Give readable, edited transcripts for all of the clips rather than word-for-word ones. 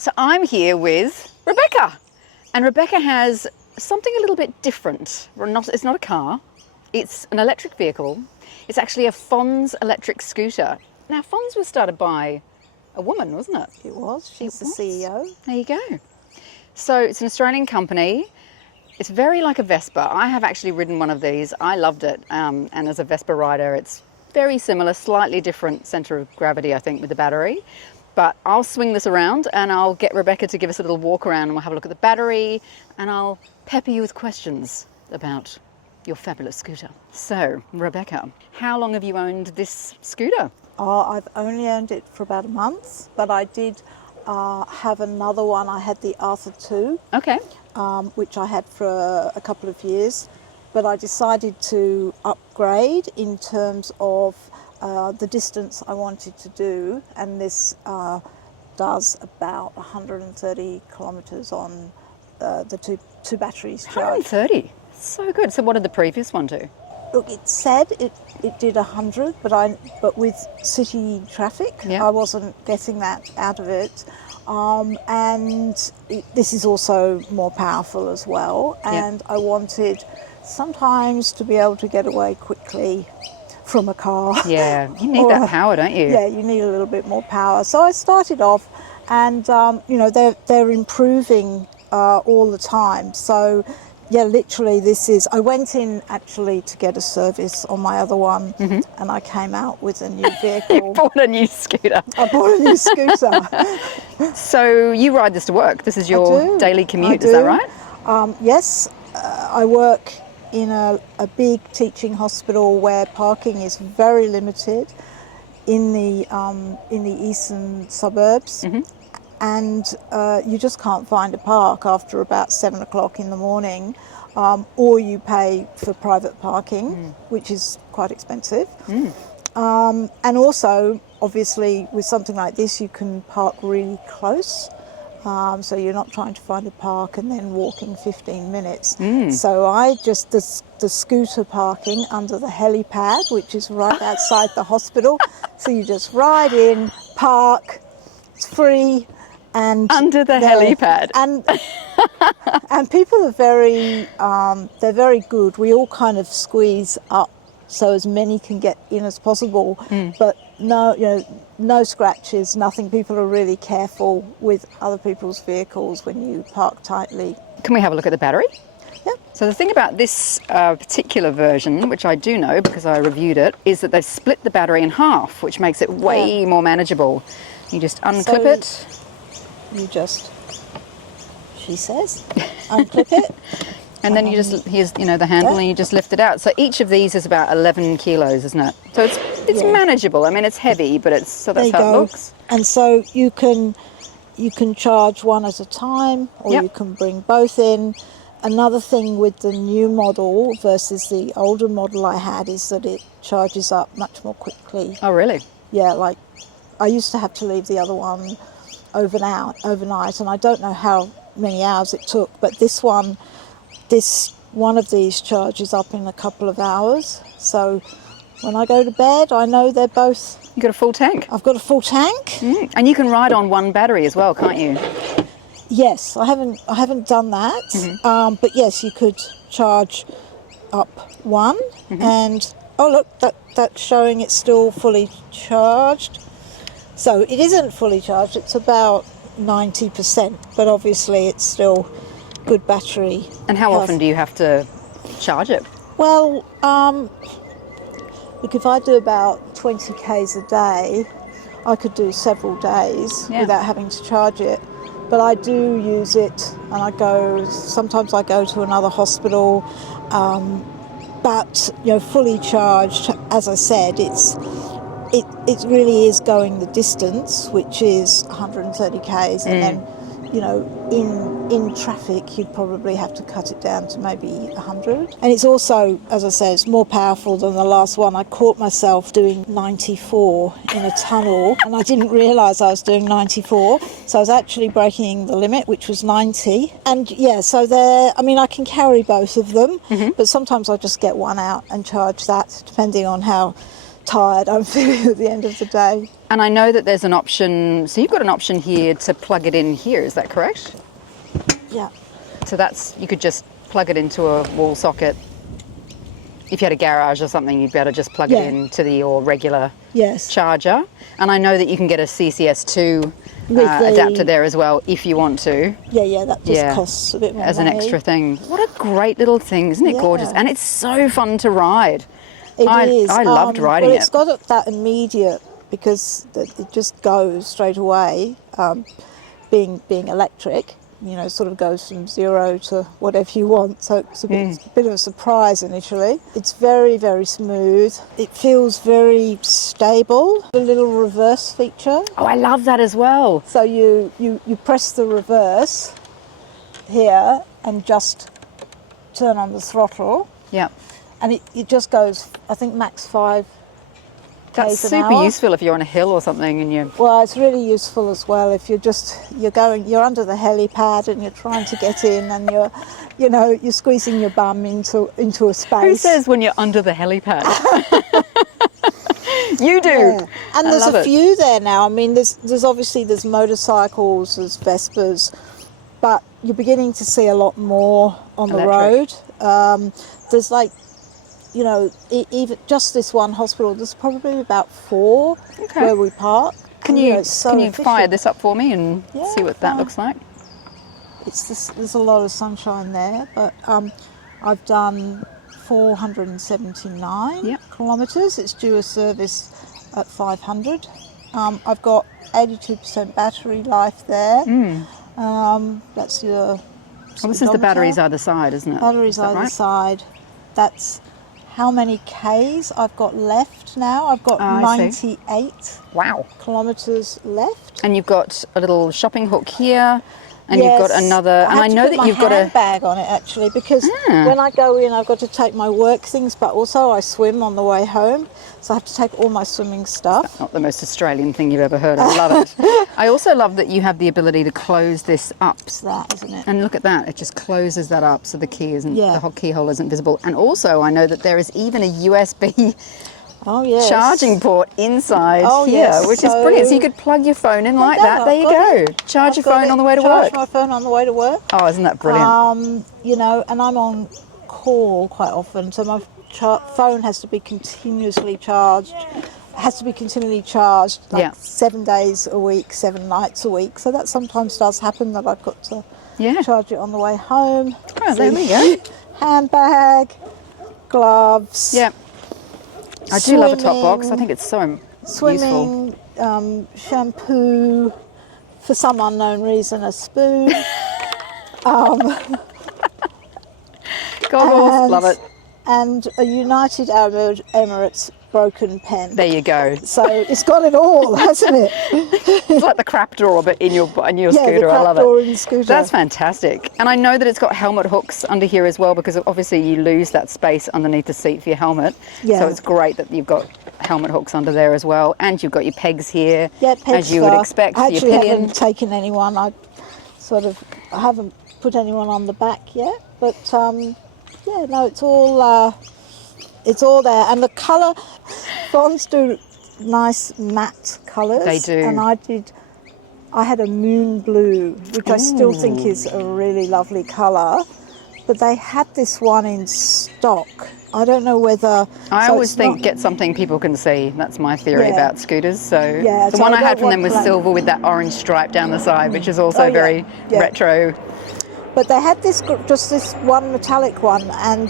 So I'm here with Rebecca, and Rebecca has something a little bit different. It's not a car, it's an electric vehicle. It's actually a Fonz electric scooter. Now, Fonz was started by a woman, wasn't it? It was. She's the CEO. There you go. So it's an Australian company. It's very like a Vespa. I have actually ridden one of these. I loved it. And as a Vespa rider, it's very similar, slightly different centre of gravity, I think, with the battery. But I'll swing this around and I'll get Rebecca to give us a little walk around and we'll have a look at the battery and I'll pepper you with questions about your fabulous scooter. So, Rebecca, how long have you owned this scooter? Oh, I've only owned it for about a month, but I did have another one. I had the Arthur 2, Okay. which I had for a couple of years, but I decided to upgrade in terms of the distance I wanted to do, and this does about 130 kilometres on the two batteries charged. 130? So good. So what did the previous one do? Look, it said it did 100, but with city traffic, Yeah. I wasn't getting that out of it. This is also more powerful as well. And I wanted sometimes to be able to get away quickly from a car. Yeah, you need that power, don't you? Yeah, you need a little bit more power. So I started off, and they're improving all the time. So yeah, literally I went in actually to get a service on my other one, and I came out with a new vehicle. You bought a new scooter. I bought a new scooter. So you ride this to work. This is your daily commute, is that right? Yes, I work in a big teaching hospital where parking is very limited in the eastern suburbs, and you just can't find a park after about 7 o'clock in the morning, or you pay for private parking, which is quite expensive. And also, obviously, with something like this, you can park really close. So you're not trying to find a park and then walking 15 minutes. So I just, the scooter parking under the helipad, which is right outside the hospital. So you just ride in, park, it's free. And under the helipad. And people are they're very good. We all kind of squeeze up so as many can get in as possible, but no scratches, nothing. People are really careful with other people's vehicles when you park tightly. Can we have a look at the battery? Yeah. So the thing about this particular version, which I do know because I reviewed it, is that they've split the battery in half, which makes it way more manageable. You just unclip it. You just, she says, unclip it. And then you just, here's the handle, and you just lift it out. So each of these is about 11 kilos, isn't it? So it's manageable. I mean, it's heavy, but that's how it looks. And so you can charge one at a time, or you can bring both in. Another thing with the new model versus the older model I had is that it charges up much more quickly. Oh, really? Yeah, like I used to have to leave the other one overnight, and I don't know how many hours it took, but this one of these charges up in a couple of hours. So when I go to bed, I know they're both... You got a full tank? I've got a full tank. And you can ride on one battery as well, can't you? Yes, I haven't done that, but yes, you could charge up one, and oh look, that's showing it's still fully charged. So it isn't fully charged, it's about 90%, but obviously it's still good battery. And how often do you have to charge it? Well, look, if I do about 20 k's a day, I could do several days without having to charge it. But I do use it, and sometimes I go to another hospital, but fully charged, as I said, it really is going the distance, which is 130 k's, and then in traffic you'd probably have to cut it down to maybe 100. And it's also, as I say, it's more powerful than the last one. I caught myself doing 94 in a tunnel, and I didn't realise I was doing 94, so I was actually breaking the limit, which was 90. And so I can carry both of them, but sometimes I just get one out and charge that, depending on how tired I'm feeling at the end of the day. And I know that there's an option, so you've got an option here to plug it in here, is that correct? Yeah. So that's, you could just plug it into a wall socket. If you had a garage or something, you'd be able to just plug it into your regular charger. And I know that you can get a CCS2 adapter there as well if you want to. Yeah, that just costs a bit more as money. an extra thing. What a great little thing, isn't it gorgeous? And it's so fun to ride. It is. I loved riding it. It's got that immediate, because it just goes straight away, being electric. You know, sort of goes from 0 to whatever you want. So it's a bit of a surprise initially. It's very, very smooth. It feels very stable. The little reverse feature. Oh, I love that as well. So you press the reverse here and just turn on the throttle. Yeah. And it just goes, I think, max 5 That's k's an super hour. useful if you're on a hill or something and you. Well, it's really useful as well if you're under the helipad and you're trying to get in and you're squeezing your bum into a space. Who says when you're under the helipad? You do. Yeah. And I there's love a it. few there now. I mean, there's obviously motorcycles, there's Vespas, but you're beginning to see a lot more on the road. There's like, even just this one hospital, there's probably about 4 where we park. Can you fire this up for me and see what that looks like? There's a lot of sunshine there, but I've done 479 kilometres. It's due a service at 500. I've got 82% battery life there. That's your. Well, this is the batteries either side, isn't it? Batteries either side. That's how many Ks I've got left now. I've got 98 kilometres left. And you've got a little shopping hook here, and you've got another. And I know that you've got a handbag on it actually, because when I go in, I've got to take my work things, but also I swim on the way home, so I have to take all my swimming stuff. Not the most Australian thing you've ever heard. I love it. I also love that you have the ability to close this up. It's that, isn't it? And look at that, it just closes that up so the key isn't, the keyhole isn't visible. And also I know that there is even a USB charging port inside here, which is brilliant. So you could plug your phone in like that. There you go. Charge your phone on the way to work. Charge my phone on the way to work. Oh, isn't that brilliant? And I'm on call quite often, so my phone has to be continuously charged. Like 7 days a week, 7 nights a week. So that sometimes does happen, that I've got to charge it on the way home. Oh, there we go. Handbag, gloves. Yeah. I do love a top box. I think it's so useful. Shampoo, for some unknown reason, a spoon. Goggles, love it. And a United Arab Emirates broken pen. There you go. So it's got it all, hasn't it? It's like the crap drawer, but in your scooter. The I love crap drawer it. in the scooter. That's fantastic. And I know that it's got helmet hooks under here as well, because obviously you lose that space underneath the seat for your helmet. Yeah. So it's great that you've got helmet hooks under there as well, and you've got your pegs here, pegs as you would expect for I your actually pillion. haven't taken anyone. I haven't put anyone on the back yet, but it's all there. And the colour, Fonz do nice matte colours. They do. And I had a moon blue, which I still think is a really lovely colour, but they had this one in stock. I don't know whether... I always think get something people can see. That's my theory about scooters. So the so one I I had don't from them was want silver with that orange stripe down the side, which is also very retro. But they had this one metallic one, and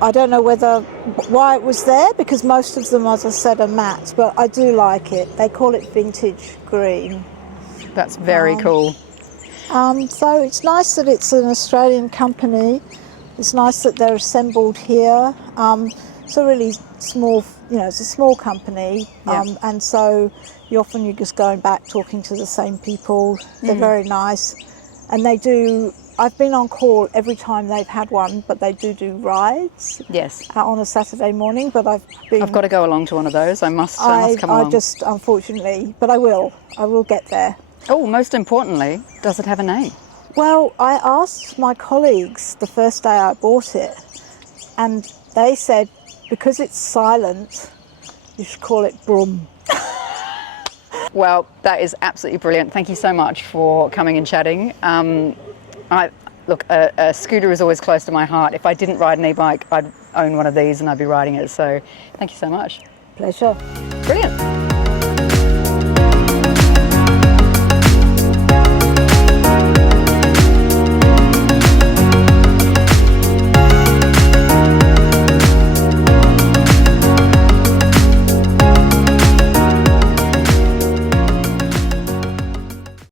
I don't know why it was there, because most of them, as I said, are matte, but I do like it. They call it vintage green. That's very cool. So it's nice that it's an Australian company. It's nice that they're assembled here. It's a really small, it's a small company, and so you're just going back talking to the same people. They're very nice, and they do. I've been on call every time they've had one, but they do rides. Yes. On a Saturday morning, but I've got to go along to one of those. I must come along. I just, unfortunately, but I will get there. Oh, most importantly, does it have a name? Well, I asked my colleagues the first day I bought it, and they said because it's silent, You should call it Broom. Well, that is absolutely brilliant. Thank you so much for coming and chatting. Look, a scooter is always close to my heart. If I didn't ride an e-bike, I'd own one of these and I'd be riding it. So thank you so much. Pleasure. Brilliant.